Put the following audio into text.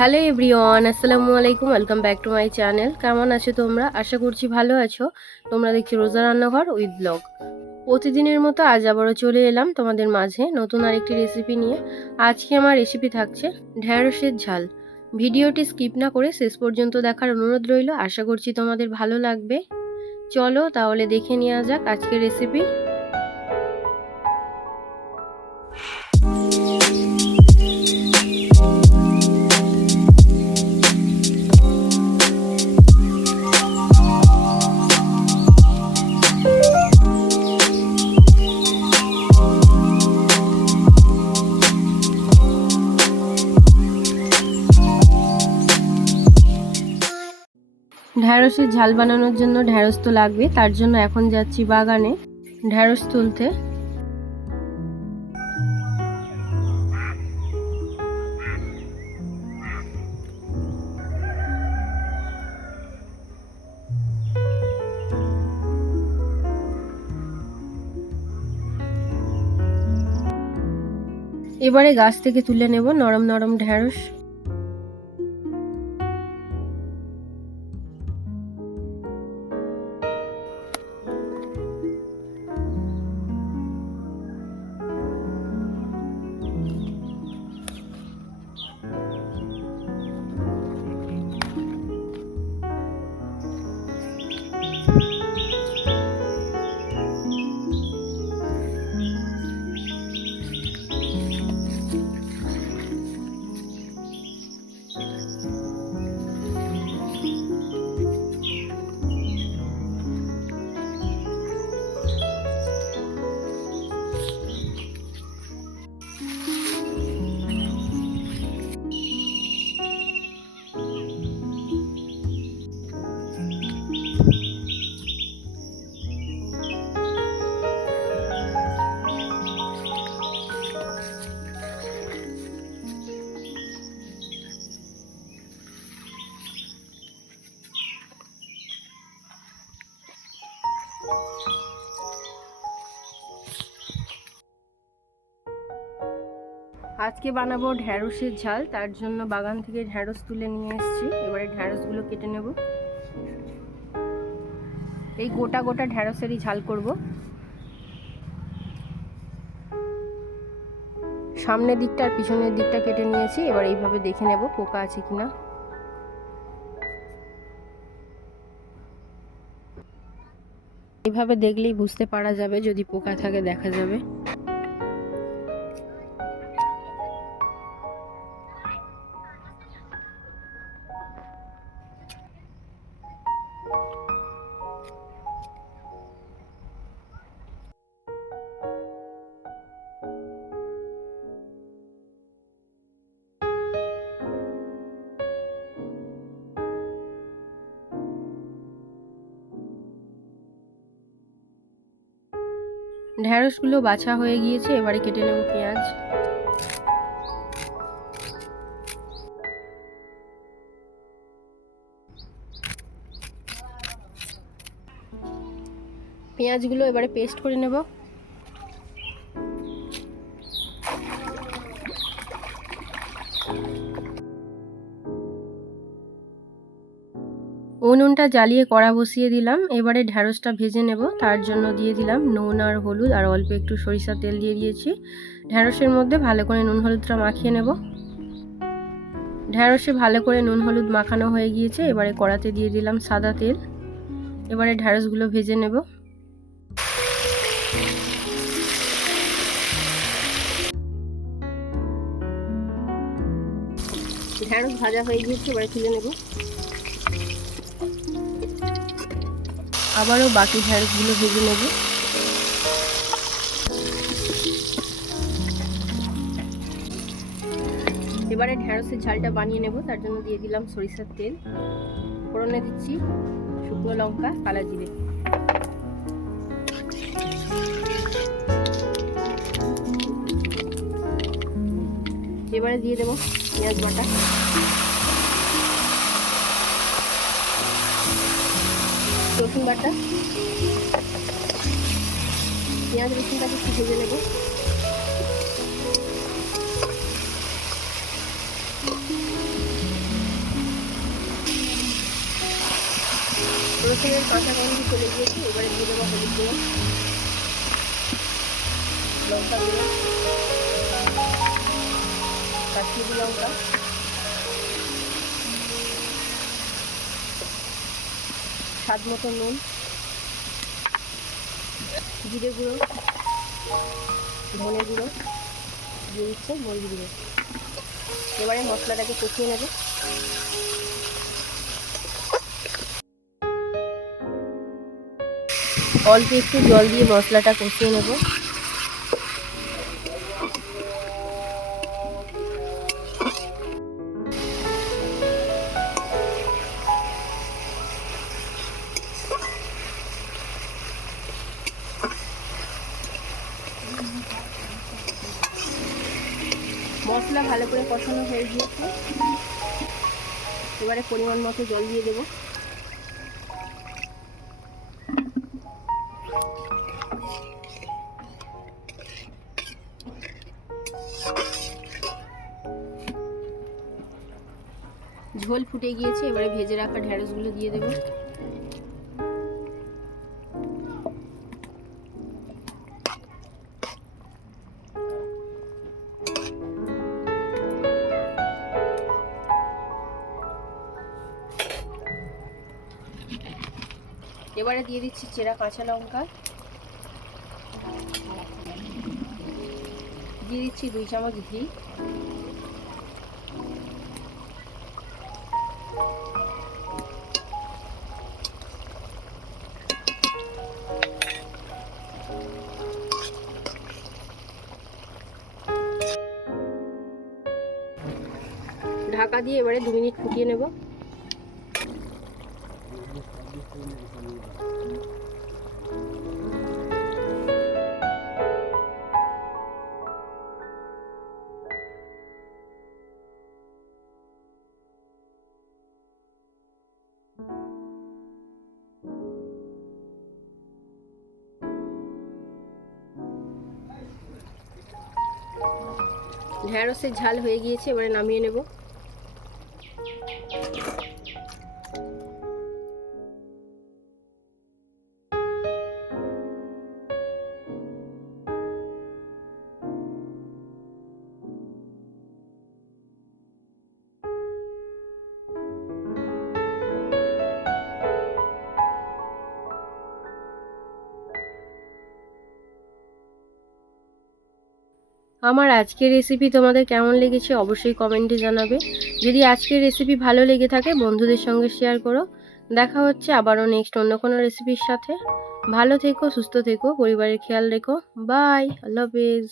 Hello everyone, আসসালামু আলাইকুম। Welcome back to my channel. কেমন আছো তোমরা? আশা করছি ভালো আছো। তোমরা দেখছি রোজা রান্নাঘর উইথ ব্লগ। প্রতিদিনের মতো আজ আবারও চলে এলাম তোমাদের মাঝে নতুন আরেকটি রেসিপি নিয়ে। আজকে আমার রেসিপি থাকছে ঢ্যাঁড়সের ঝাল। ভিডিওটি স্কিপ না করে শেষ পর্যন্ত দেখার অনুরোধ রইল। আশা করছি তোমাদের ভালো লাগবে। চলো তাহলে দেখে নেওয়া যাক আজকের রেসিপি। ঢ্যাঁড়সের ঝাল বানানোর জন্য ঢ্যাঁড়স তো লাগবে, তার জন্য এখন যাচ্ছি বাগানে ঢ্যাঁড়স তুলতে। এবারে গাছ থেকে তুলে নেব নরম নরম ঢ্যাঁড়স। আজকে বানাবো ঢ্যাঁড়সের ঝাল, তার জন্য বাগান থেকে ঢ্যাঁড়স তুলে নিয়ে এসেছি। এবারে ঢ্যাঁড়সগুলো কেটে নেব। এই গোটা গোটা ঢ্যাঁড়সেরই ঝাল করব। সামনের দিকটা আর পিছনের দিকটা কেটে নিয়েছি। এবার এইভাবে দেখে নেব পোকা আছে কিনা। এইভাবে দেখলেই বুঝতে পারা যাবে, যদি পোকা থাকে দেখা যাবে। ঢ্যাঁড়সগুলো বাছা হয়ে গিয়েছে। এবারে কেটে নেব পেঁয়াজ। পেঁয়াজগুলো এবারে পেস্ট করে নেব। উনুনটা জ্বালিয়ে কড়া বসিয়ে দিলাম। এবারে ঢ্যাঁড়সটা ভেজে নেব। তার জন্য দিয়ে দিলাম নুন আর হলুদ, আর অল্প একটু সরিষার তেল দিয়ে দিয়েছি। ঢ্যাঁড়সের মধ্যে ভালো করে নুন হলুদটা মাখিয়ে নেব। ঢ্যাঁড়সে ভালো করে নুন হলুদ মাখানো হয়ে গিয়েছে। এবারে কড়াতে দিয়ে দিলাম সাদা তেল। এবারে ঢ্যাঁড়সগুলো ভেজে নেব। ঢ্যাঁড়স ভাজা হয়ে গিয়েছে, এবারে তুলে নেব। আবারও বাকি ঢ্যাঁড়সগুলো ভেজে নেব। এবারে ঢ্যাঁড়সের ঝালটা বানিয়ে নেব। তার জন্য দিয়ে দিলাম সরিষার তেল। ফোড়নে দিচ্ছি শুকনো লঙ্কা, কালো জিরে। এবারে দিয়ে দেবো পেঁয়াজ বাটা, রসুন বাটা। পেঁয়াজ রসুনটাকে একটু ভেজে নেব। রসুনের কাঁচা গন্ধ চলে গিয়েছে। এবারে দিয়ে দেবো হলুদ গুঁড়ো, লঙ্কা গুঁড়ো, কাশ্মীরি লঙ্কা, স্বাদ মতো নুন, জিরে গুঁড়ো, ধনে গুঁড়ো, দিয়ে দিচ্ছে মরিচ গুঁড়ো। এবারে মশলাটাকে কষিয়ে নেব। অল্প একটু জল দিয়ে মশলাটা কষিয়ে নেব। মশলা ভালো করে কষানো হয়ে গিয়েছে। এবারে পরিমাণ মতো জল দিয়ে দেব। ঝোল ফুটে গিয়েছে। এবারে ভেজে রাখা ঢেঁড়সগুলো দিয়ে দেব। এবারে দিয়ে দিচ্ছি চেরা কাঁচা লঙ্কা, দিয়ে দিচ্ছি 2 চামচ ঘি, ঢাকা দিয়ে এবারে 2 মিনিট ফুটিয়ে নেব। ঢেঁড়সের ঝাল হয়ে গিয়েছে। এবারে নামিয়ে নেব। আমার আজকের রেসিপি তোমাদের কেমন লেগেছে অবশ্যই কমেন্টে জানাবে। যদি আজকের রেসিপি ভালো লেগে থাকে বন্ধুদের সঙ্গে শেয়ার করো। দেখা হচ্ছে আবারও নেক্সট অন্য কোনো রেসিপির সাথে। ভালো থেকো, সুস্থ থেকো, পরিবারের খেয়াল রেখো। বাই, আল্লাহ হাফেজ।